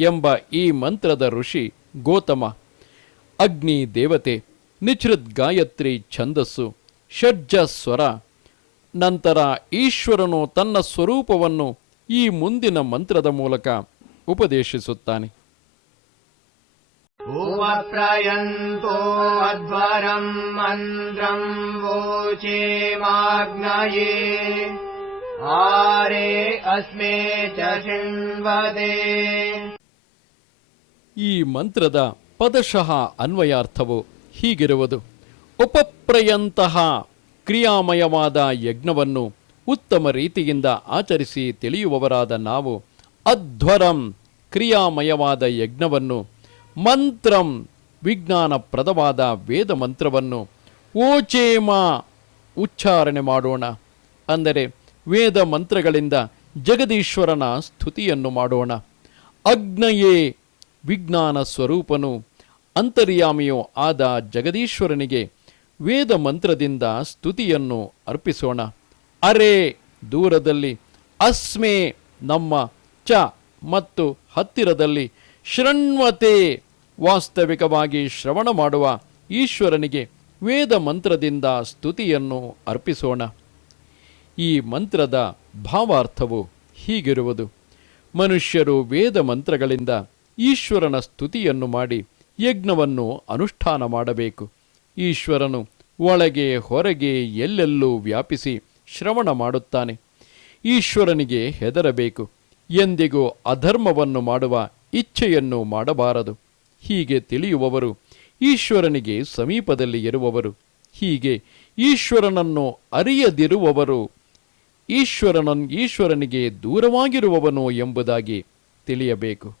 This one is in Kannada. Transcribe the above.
ಎಂಬ ಈ ಮಂತ್ರದ ಋಷಿ ಗೌತಮ ಅಗ್ನಿ ದೇವತೆ ನಿಚ್ಛೃತ್ ಗಾಯತ್ರಿ ಛಂದಸ್ಸು ಷಡ್ಜ ಸ್ವರ ನಂತರ ಈಶ್ವರನು ತನ್ನ ಸ್ವರೂಪವನ್ನು ಈ ಮುಂದಿನ ಮಂತ್ರದ ಮೂಲಕ ಉಪದೇಶಿಸುತ್ತಾನೆ उपप्रयन्तो अध्वरम् मन्त्रम् वोचेमाग्नये आरे अस्मे च शृण्वते ಈ ಮಂತ್ರದ ಪದಶಃ ಅನ್ವಯಾರ್ಥವು ಹೀಗಿರುವುದು. ಉಪಪ್ರಯಂತಹ ಕ್ರಿಯಾಮಯವಾದ ಯಜ್ಞವನ್ನು ಉತ್ತಮ ರೀತಿಯಿಂದ ಆಚರಿಸಿ ತಿಳಿಯುವವರಾದ ನಾವು ಅಧ್ವರಂ ಕ್ರಿಯಾಮಯವಾದ ಯಜ್ಞವನ್ನು, ಮಂತ್ರಂ ವಿಜ್ಞಾನಪ್ರದವಾದ ವೇದ ಮಂತ್ರವನ್ನು ಓಚೇಮ ಉಚ್ಚಾರಣೆ ಮಾಡೋಣ. ಅಂದರೆ ವೇದ ಮಂತ್ರಗಳಿಂದ ಜಗದೀಶ್ವರನ ಸ್ತುತಿಯನ್ನು ಮಾಡೋಣ. ಅಗ್ನಯೇ ವಿಜ್ಞಾನ ಸ್ವರೂಪನು ಅಂತರ್ಯಾಮಿಯೋ ಆದ ಜಗದೀಶ್ವರನಿಗೆ ವೇದ ಮಂತ್ರದಿಂದ ಸ್ತುತಿಯನ್ನು ಅರ್ಪಿಸೋಣ. ಅರೆ, ದೂರದಲ್ಲಿ, ಅಸ್ಮೆ, ನಮ್ಮ, ಚ ಮತ್ತು ಹತ್ತಿರದಲ್ಲಿ ಶೃಣ್ವತೆ ವಾಸ್ತವಿಕವಾಗಿ ಶ್ರವಣ ಮಾಡುವ ಈಶ್ವರನಿಗೆ ವೇದ ಮಂತ್ರದಿಂದ ಸ್ತುತಿಯನ್ನು ಅರ್ಪಿಸೋಣ. ಈ ಮಂತ್ರದ ಭಾವಾರ್ಥವು ಹೀಗಿರುವುದು. ಮನುಷ್ಯರು ವೇದ ಮಂತ್ರಗಳಿಂದ ಈಶ್ವರನ ಸ್ತುತಿಯನ್ನು ಮಾಡಿ ಯಜ್ಞವನ್ನು ಅನುಷ್ಠಾನ ಮಾಡಬೇಕು. ಈಶ್ವರನು ಒಳಗೆ ಹೊರಗೆ ಎಲ್ಲೆಲ್ಲೂ ವ್ಯಾಪಿಸಿ ಶ್ರವಣ ಮಾಡುತ್ತಾನೆ. ಈಶ್ವರನಿಗೆ ಹೆದರಬೇಕು. ಎಂದಿಗೂ ಅಧರ್ಮವನ್ನು ಮಾಡುವ ಇಚ್ಛೆಯನ್ನು ಮಾಡಬಾರದು. ಹೀಗೆ ತಿಳಿಯುವವರು ಈಶ್ವರನಿಗೆ ಸಮೀಪದಲ್ಲಿ ಇರುವವರು. ಹೀಗೆ ಈಶ್ವರನನ್ನು ಅರಿಯದಿರುವವರು ಈಶ್ವರನನ್ ಈಶ್ವರನಿಗೆ ದೂರವಾಗಿರುವವನು ಎಂಬುದಾಗಿ ತಿಳಿಯಬೇಕು.